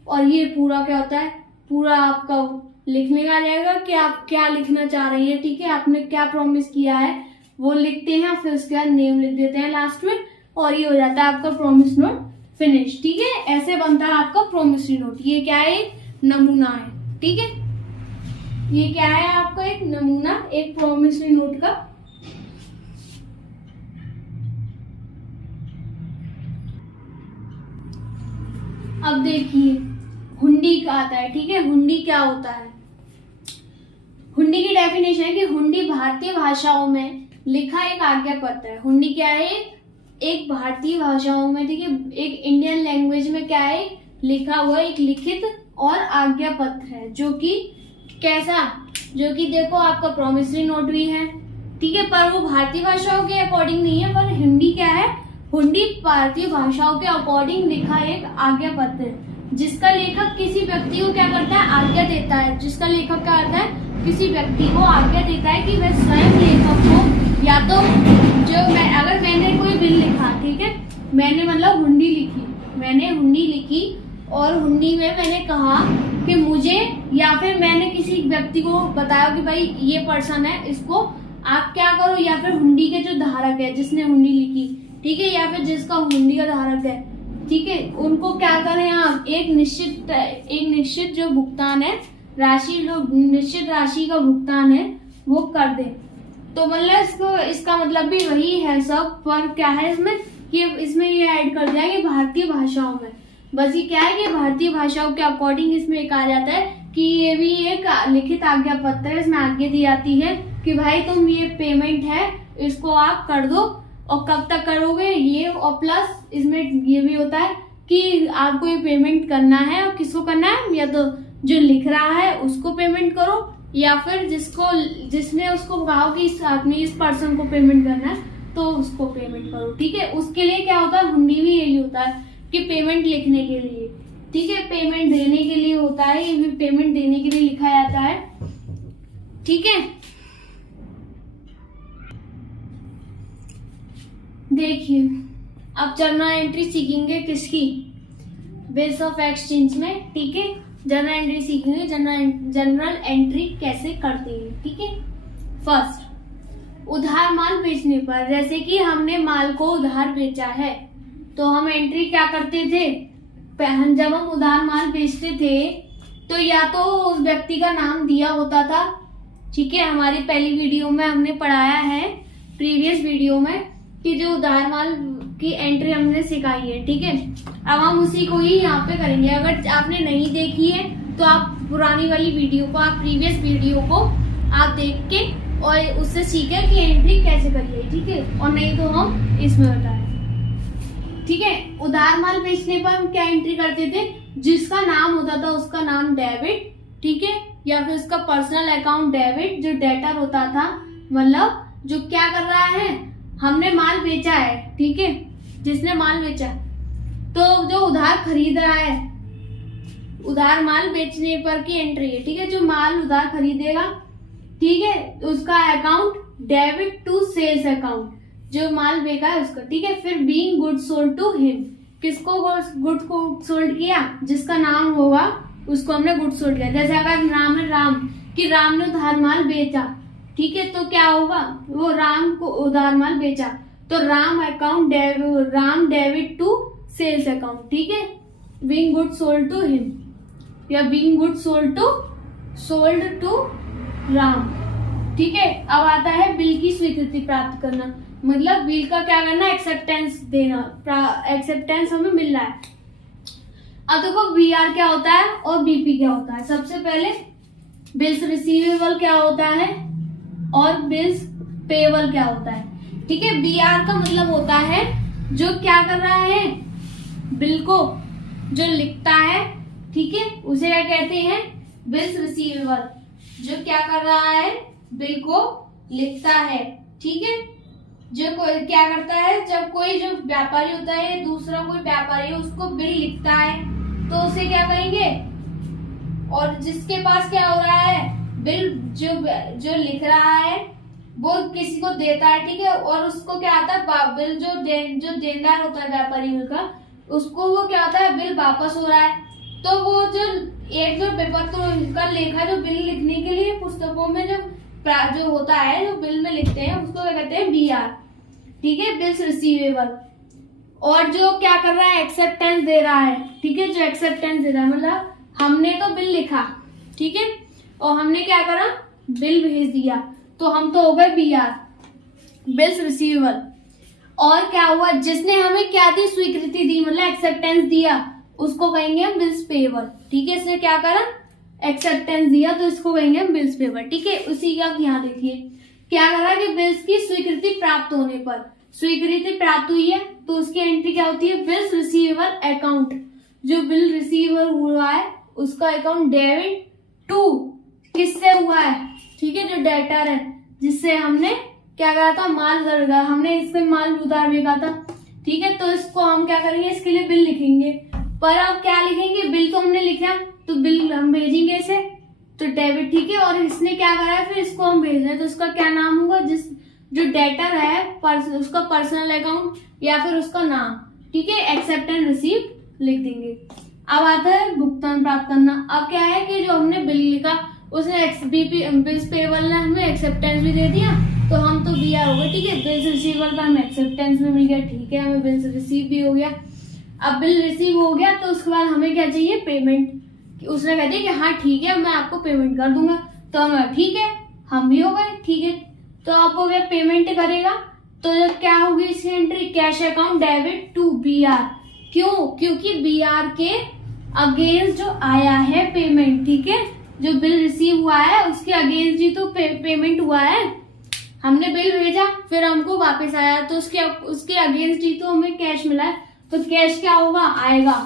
और ये पूरा क्या होता है, पूरा आपका लिखने का रहेगा कि आप क्या लिखना चाह रही हैं, ठीक है, आपने क्या प्रॉमिस किया है वो लिखते हैं, फिर उसके बाद नेम लिख देते हैं लास्ट में, और ये हो जाता है आपका प्रॉमिस नोट फिनिश, ठीक है। ऐसे बनता है आपका प्रॉमिसरी नोट। ये क्या है, एक नमूना है, ठीक है, ये क्या है आपका एक नमूना एक प्रॉमिसरी नोट का। अब देखिए हुंडी का आता है, ठीक है, हुंडी क्या होता है, हुंडी की डेफिनेशन है कि हुंडी भारतीय भाषाओं में लिखा एक आज्ञा पत्र है। हुंडी क्या है, एक भारतीय भाषाओं में, ठीक है, एक इंडियन लैंग्वेज में क्या है लिखा हुआ एक लिखित और आज्ञा पत्र है, जो कि कैसा, जो कि देखो आपका प्रॉमिसरी नोट भी है, ठीक है, पर वो भारतीय भाषाओं के अकॉर्डिंग नहीं है, पर हुंडी क्या है, हुंडी भारतीय भाषाओं के अकॉर्डिंग लिखा एक आज्ञा पत्र है, जिसका लेखक किसी व्यक्ति को क्या करता है, आज्ञा देता है, जिसका लेखक क्या करता है, किसी व्यक्ति को आज्ञा देता है कि वह स्वयं लेखक को, या तो जो अगर मैंने कोई बिल लिखा, ठीक है, मैंने मतलब हुंडी लिखी, मैंने हुंडी लिखी और हुंडी में मैंने कहा कि मुझे, या फिर मैंने किसी व्यक्ति को बताया कि भाई ये पर्सन है, इसको आप क्या करो, या फिर हुंडी के जो धारक है जिसने हुंडी लिखी, ठीक है, या फिर जिसका हुंडी का धारक है, ठीक है, उनको क्या करें आप, एक निश्चित जो भुगतान है राशि, जो निश्चित राशि का भुगतान है वो कर दे। तो मतलब इसका मतलब भी वही है सब, पर क्या है इसमें ये ऐड कर दिया कि भारतीय भाषाओं में, बस ये क्या है कि भारतीय भाषाओं के अकॉर्डिंग इसमें कहा जाता है कि ये भी एक लिखित आज्ञा पत्र है, इसमें आज्ञा दी जाती है कि भाई तुम ये पेमेंट है इसको आप कर दो, और कब तक करोगे ये, और प्लस इसमें ये भी होता है कि आपको ये पेमेंट करना है, और किसको करना है, या तो जो लिख रहा है उसको पेमेंट करो, या फिर जिसने उसको कहा कि इस पर्सन को पेमेंट करना है तो उसको पेमेंट करो, ठीक है। उसके लिए क्या होता है, हुंडी भी यही होता है कि पेमेंट लिखने के लिए, ठीक है, पेमेंट देने के लिए होता है, ये भी पेमेंट देने के लिए लिखा जाता है, ठीक है। देखिए अब जर्नल एंट्री सीखेंगे किसकी, बेस ऑफ एक्सचेंज में, ठीक है, जर्नल एंट्री सीखेंगे, जनरल एंट्री कैसे करते हैं, ठीक है। फर्स्ट, उधार माल बेचने पर, जैसे कि हमने माल को उधार बेचा है तो हम एंट्री क्या करते थे, जब हम उधार माल बेचते थे तो या तो उस व्यक्ति का नाम दिया होता था, ठीक है, हमारी पहली वीडियो में हमने पढ़ाया है, प्रीवियस वीडियो में, कि जो उधार माल की एंट्री हमने सिखाई है, ठीक है। अब हम उसी को ही यहाँ पे करेंगे। अगर आपने नहीं देखी है तो आप पुरानी वाली वीडियो को, आप प्रीवियस वीडियो को आप देख के और उससे सीखे कि एंट्री कैसे करिए, ठीक है, और नहीं तो हम इसमें बताए, ठीक है। उधार माल बेचने पर हम क्या एंट्री करते थे, जिसका नाम होता था उसका नाम डेबिट, ठीक है, या फिर उसका पर्सनल अकाउंट डेबिट, जो डेटर होता था, मतलब जो क्या कर रहा है, हमने माल बेचा है, ठीक है, जिसने माल बेचा, तो जो उधार खरीद रहा है, उधार माल बेचने पर की एंट्री है, ठीक है, जो माल उधार खरीदेगा, ठीक है, उसका account debit to sales account, जो माल बेचा है उसका, ठीक है। फिर being good sold to him, किसको गुड को सोल्ड किया, जिसका नाम होगा उसको हमने गुड सोल्ड किया। जैसे अगर नाम है राम, कि राम ने उधार माल बेचा, ठीक है, तो क्या होगा, वो राम को उधार माल बेचा, तो Ram account Ram debit to sales account, ठीक है, being good sold to him, या being good sold to Ram, ठीक है। अब आता है बिल की स्वीकृति प्राप्त करना, मतलब बिल का क्या करना, एक्सेप्टेंस देना, एक्सेप्टेंस हमें मिल रहा है। अब देखो बीआर क्या होता है और बीपी क्या होता है। सबसे पहले बिल्स रिसीवेबल क्या होता है और बिल्स पेएबल क्या होता है, ठीक है। बीआर का मतलब होता है जो क्या कर रहा है, बिल को जो लिखता है, ठीक है, उसे क्या कहते हैं, बिल्स रिसीवेबल, जो क्या कर रहा है, बिल को लिखता है, ठीक है। जो कोई क्या करता है, जब कोई जो व्यापारी होता है, दूसरा कोई व्यापारी उसको बिल लिखता है, तो उसे क्या कहेंगे, और जिसके पास क्या हो रहा है, बिल जो लिख रहा है वो किसी को देता है, ठीक है, और उसको क्या आता है, बिल जो देनदार होता है व्यापारी बिल का, उसको वो क्या होता है, बिल वापस हो रहा है, तो वो जो विपत्र का लेखा, जो बिल लिखने के लिए पुस्तकों में जो होता है, जो बिल में लिखते हैं, उसको क्या कहते हैं, बीआर, ठीक है, बिल्स रिसीवेबल। और जो क्या कर रहा है, एक्सेप्टेंस दे रहा है, ठीक है, जो एक्सेप्टेंस दे रहा है, मतलब हमने तो बिल लिखा, ठीक है, और हमने क्या करा, बिल भेज दिया, तो हम तो हो गए बीआर, बिल्स रिसीवेबल। और क्या हुआ, जिसने हमें क्या दी, स्वीकृति दी, मतलब एक्सेप्टेंस दिया, उसको कहेंगे हम बिल्स पेएबल, ठीक है। इसने क्या करा, एक्सेप्टेंस दिया, तो इसको कहेंगे हम बिल्स पेएबल, ठीक है। उसी का यहाँ देखिए क्या कर रहा है कि बिल्स की स्वीकृति प्राप्त होने पर, स्वीकृति प्राप्त हुई है तो उसकी एंट्री क्या होती है, बिल्स रिसीवेबल अकाउंट, जो बिल रिसीवेबल हुआ है उसका अकाउंट डेबिट टू किससे हुआ है, ठीक है, जो डेटर है, जिससे हमने क्या करा था, माल उधार, हमने इससे माल उधार बेचा था, ठीक है, तो इसको हम क्या करेंगे, इसके लिए बिल लिखेंगे। पर अब क्या लिखेंगे, बिल तो हमने लिखा, तो बिल हम भेजेंगे इसे, तो डेबिट, ठीक है, और इसने क्या करा है, फिर इसको हम भेज रहे हैं, तो उसका क्या नाम होगा, जो डेटर है उसका पर्सनल अकाउंट या फिर उसका नाम, ठीक है, एक्सेप्ट एंड रिसीव लिख देंगे। अब आता है भुगतान प्राप्त करना। अब क्या है कि जो हमने बिल लिखा, उसने बिल्स पेएबल ने हमें एक्सेप्टेंस भी दे दिया, तो हम तो बीआर हो गए, ठीक है। बिल्स रिसीवेबल का हमें एक्सेप्टेंस भी मिल गया, ठीक है, हमें बिल्स रिसीव भी हो गया। अब बिल रिसीव हो गया तो उसके बाद हमें क्या चाहिए, पेमेंट। उसने कह दिया कि हाँ ठीक है, मैं आपको पेमेंट कर दूंगा, तो हमें ठीक है, हम भी हो गए, ठीक है। तो आप हो गया पेमेंट करेगा, तो जब क्या होगी इसकी entry, cash account debit to BR. क्यों, क्योंकि बीआर के अगेंस्ट जो आया है पेमेंट, ठीक है, जो बिल रिसीव हुआ है उसके अगेंस्ट ही तो पेमेंट हुआ है, हमने बिल भेजा फिर हमको वापस आया, तो उसके अगेंस्ट ही तो हमें कैश मिला है, तो कैश क्या होगा, आएगा,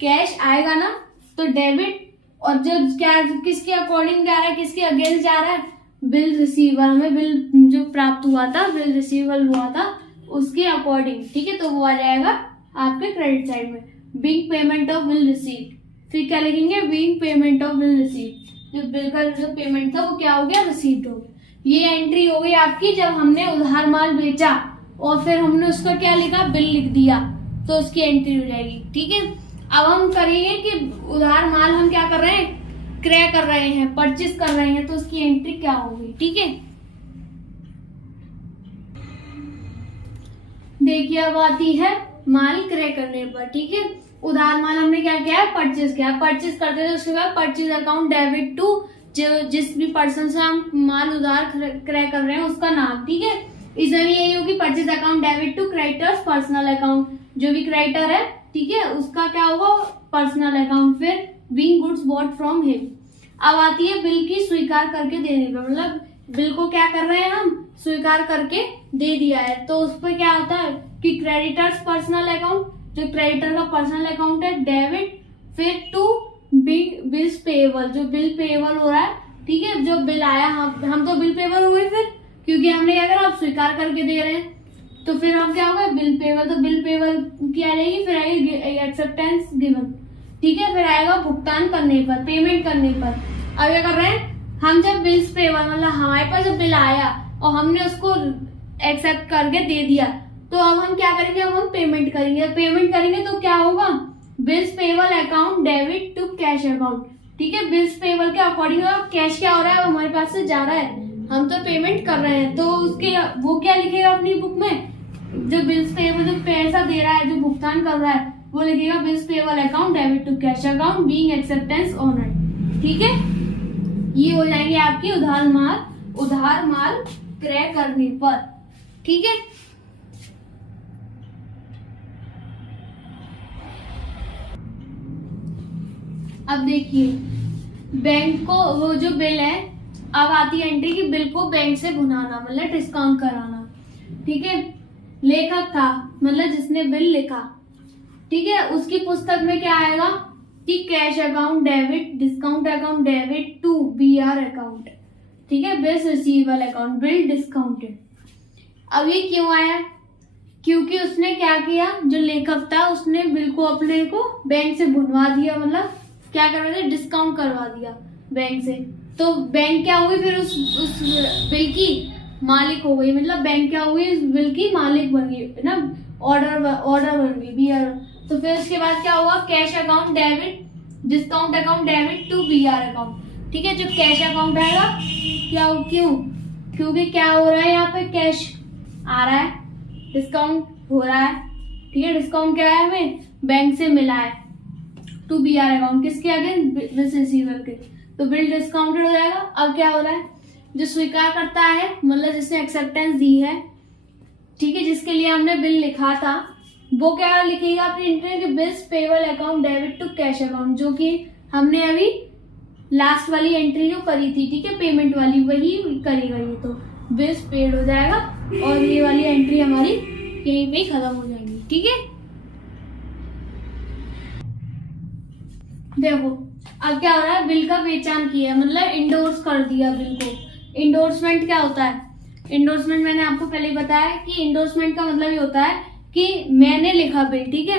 कैश आएगा ना, तो डेबिट, और जो क्या किसके अकॉर्डिंग जा रहा है, किसके अगेंस्ट जा रहा है, बिल रिसीवर, हमें बिल जो प्राप्त हुआ था, बिल रिसीवेबल हुआ था, उसके अकॉर्डिंग, ठीक है, तो वो आ जाएगा आपके क्रेडिट साइड में, being payment of bill receive. फिर क्या लिखेंगे, being payment of bill receive, जो बिल का जो पेमेंट था वो क्या हो गया, रिसीव्ड हो गया। ये एंट्री हो गई आपकी, जब हमने उधार माल बेचा और फिर हमने उसका क्या लिखा, बिल लिख दिया, तो उसकी एंट्री हो जाएगी, ठीक है। अब हम करेंगे कि उधार माल हम क्या कर रहे हैं, क्रय कर रहे हैं, परचेज कर रहे हैं, तो उसकी एंट्री क्या होगी, ठीक है। देखिए अब आती है माल क्रय करने पर, ठीक है। उधार माल हमने क्या किया, परचेज किया, परचेज करते थे, उसके बाद परचेज अकाउंट डेबिट टू जिस भी पर्सन से हम माल उधार क्रय कर रहे हैं उसका नाम, ठीक है। इसमें यही होगी, purchase account debit to creditors personal account, जो भी क्रेडिटर है, ठीक है, उसका क्या होगा, पर्सनल अकाउंट। फिर being goods bought from him. अब आती है बिल की स्वीकार करके देने पर, मतलब बिल को क्या कर रहे हैं हम, स्वीकार करके दे दिया है। तो उस पर क्या होता है कि क्रेडिटर्स पर्सनल अकाउंट, जो क्रेडिटर का पर्सनल अकाउंट है, डेबिट, फिर टू बिल्स पेएबल, जो बिल पेएबल हो रहा है, ठीक है, जो बिल आया, हम तो बिल पेएबल हो गए फिर, क्योंकि हमने क्या करा, आप स्वीकार करके दे रहे हैं। तो फिर हम क्या होगा, बिल पेएबल, तो बिल पेएबल की आ जाएगी, फिर आएगी एक्सेप्टेंस गिवन, ठीक है, फिर आएगा भुगतान करने पर, पेमेंट करने पर। अब क्या कर रहे हैं हम, जब बिल्स पेएबल मतलब हमारे पास जब बिल आया और हमने उसको एक्सेप्ट करके दे दिया, तो अब हम क्या करेंगे, अब हम पेमेंट करेंगे। पेमेंट करेंगे तो क्या होगा, bills payable account debit to cash account, ठीक है, बिल्स पेएबल के अकॉर्डिंग कैश क्या हो रहा है, हमारे पास से जा रहा है, हम तो पेमेंट कर रहे हैं, तो उसके वो क्या लिखेगा अपनी बुक में, जो बिल्स पेएबल, जो पैसा दे रहा है, जो भुगतान कर रहा है, वो लिखेगा bills payable account debit to cash account being acceptance honoured, ठीक है। ये हो जाएंगे आपकी उधार माल क्रय करने पर, ठीक है। अब देखिए बैंक को, वो जो बिल है, अब आती है एंट्री की बिल को बैंक से भुनाना, मतलब डिस्काउंट कराना, ठीक है। लेखक था मतलब जिसने बिल लिखा, ठीक है, उसकी पुस्तक में क्या आएगा कि cash account debit, discount account debit to BR account, ठीक है, bills receivable account, bill discounted. अब ये क्यों आया, क्योंकि उसने क्या किया, जो लेखक था उसने बिल को अपने को बैंक से भुनवा दिया, मतलब क्या करवा दिया, डिस्काउंट करवा दिया बैंक से। तो बैंक क्या हुई फिर उस बिल की मालिक हो गई, मतलब बैंक क्या हुई, उस बिल की मालिक बन गई ना, ऑर्डर बन गई बीआर। तो फिर उसके बाद क्या हुआ, cash account debit, discount account debit to BR account, ठीक है। जो कैश अकाउंट आएगा क्या, क्यों, क्योंकि क्या हो रहा है, यहाँ पे कैश आ रहा है, डिस्काउंट हो रहा है, ठीक है, डिस्काउंट क्या है, हमें बैंक से मिला है, टू बीआर अकाउंट, किसके आगे, बिल रिसीवर के, तो बिल डिस्काउंटेड हो जाएगा। अब क्या हो रहा है, जो स्वीकार करता है, मतलब जिसने एक्सेप्टेंस दी है, ठीक है, जिसके लिए हमने बिल लिखा था, वो क्या लिखेगा अपनी एंट्री की, bills payable account debit to cash account, जो कि हमने अभी लास्ट वाली एंट्री जो करी थी, ठीक है, पेमेंट वाली, वही करेगा ये, तो बिल्स पेड हो जाएगा और ये वाली एंट्री हमारी यहीं पे खत्म हो जाएंगी, ठीक है। देखो अब क्या हो रहा है, बिल का पहचान किया, मतलब इंडोर्स कर दिया बिल को। इंडोर्समेंट क्या होता है, इंडोर्समेंट मैंने आपको पहले ही बताया कि इंडोर्समेंट का मतलब ये होता है कि मैंने लिखा बिल, ठीक है,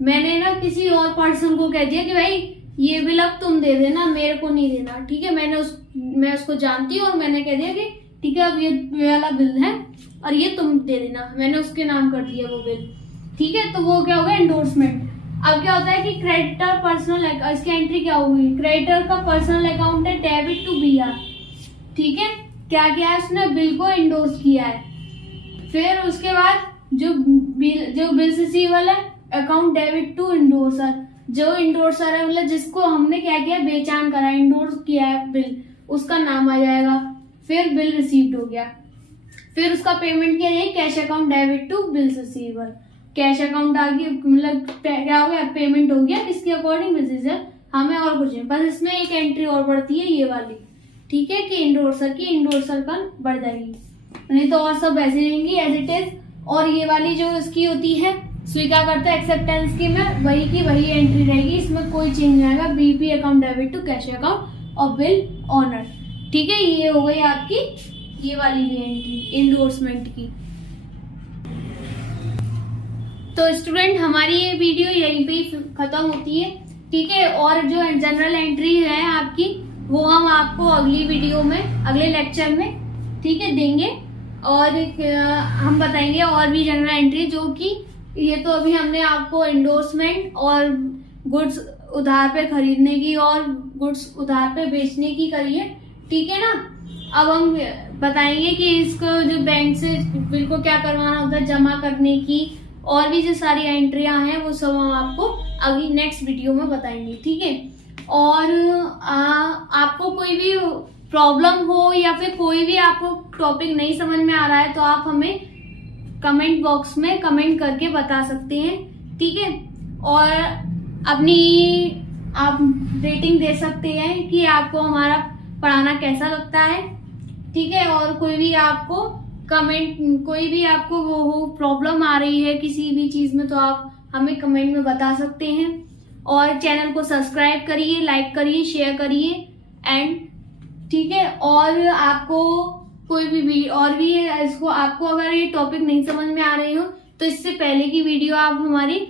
मैंने ना किसी और पर्सन को कह दिया कि भाई ये बिल अब तुम दे देना, मेरे को नहीं देना, ठीक है, मैं उसको जानती हूँ और मैंने कह दिया कि ठीक है अब ये वाला बिल है और ये तुम दे देना, मैंने उसके नाम कर दिया वो बिल, ठीक है। तो वो क्या होगा, इंडोर्समेंट। अब क्या होता है कि क्रेडिटर पर्सनल, इसकी एंट्री क्या होगी, क्रेडिटर का पर्सनल अकाउंट है डेबिट टू बीआर, ठीक है, क्या किया है उसने, बिल को इंडोर्स किया है। फिर उसके बाद जो बिल रिसीवेबल है अकाउंट डेबिट टू इंडोर्सर, जो इंडोर्सर है मतलब जिसको हमने क्या किया, बेचान करा, इंडोर्स किया है बिल, उसका नाम आ जाएगा। फिर बिल रिसीव्ड हो गया, फिर उसका पेमेंट किया जाए cash account debit to bill receivable, cash account आ गया, मतलब क्या हो गया, पेमेंट हो गया, किसके अकॉर्डिंग, बिल, हमें और कुछ नहीं, बस इसमें एक एंट्री और बढ़ती है ये वाली, ठीक है, कि इंडोर्सर का बढ़ जाएगी, नहीं तो और सब ऐसे रहेंगी एज इट इज। और ये वाली जो इसकी होती है स्वीकार करता है एक्सेप्टेंस की में, वही की वही एंट्री रहेगी, इसमें कोई चेंज नहीं आएगा, BP account debit to cash account और बिल ऑनर, ठीक है। ये हो गई आपकी ये वाली भी एंट्री इंडोर्समेंट की। तो स्टूडेंट हमारी ये वीडियो यहीं पे खत्म होती है, ठीक है, और जो जनरल एंट्री है आपकी वो हम आपको अगली वीडियो में, अगले लेक्चर में, ठीक है, देंगे, और हम बताएंगे और भी जनरल एंट्री, जो कि ये तो अभी हमने आपको इंडोर्समेंट और गुड्स उधार पे खरीदने की और गुड्स उधार पे बेचने की करी है, ठीक है ना। अब हम बताएंगे कि इसको जो बैंक से बिल को क्या करवाना होता है, जमा करने की, और भी जो सारी एंट्रियां हैं वो सब हम आपको अगली नेक्स्ट वीडियो में बताएंगे, ठीक है। और आपको कोई भी प्रॉब्लम हो या फिर कोई भी आपको टॉपिक नहीं समझ में आ रहा है तो आप हमें कमेंट बॉक्स में कमेंट करके बता सकते हैं, ठीक है। और अपनी आप रेटिंग दे सकते हैं कि आपको हमारा पढ़ाना कैसा लगता है, ठीक है। और कोई भी आपको वो हो प्रॉब्लम आ रही है किसी भी चीज में, तो आप हमें कमेंट में बता सकते हैं। और चैनल को सब्सक्राइब करिए, लाइक करिए, शेयर करिए एंड ठीक है। और आपको कोई भी और भी है, इसको आपको अगर ये टॉपिक नहीं समझ में आ रहे हो तो इससे पहले की वीडियो आप हमारी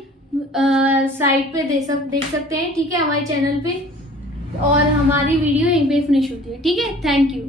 साइट पे देख सकते हैं, ठीक है, हमारे चैनल पे। और हमारी वीडियो यहीं पे फिनिश होती है, ठीक है। Thank you.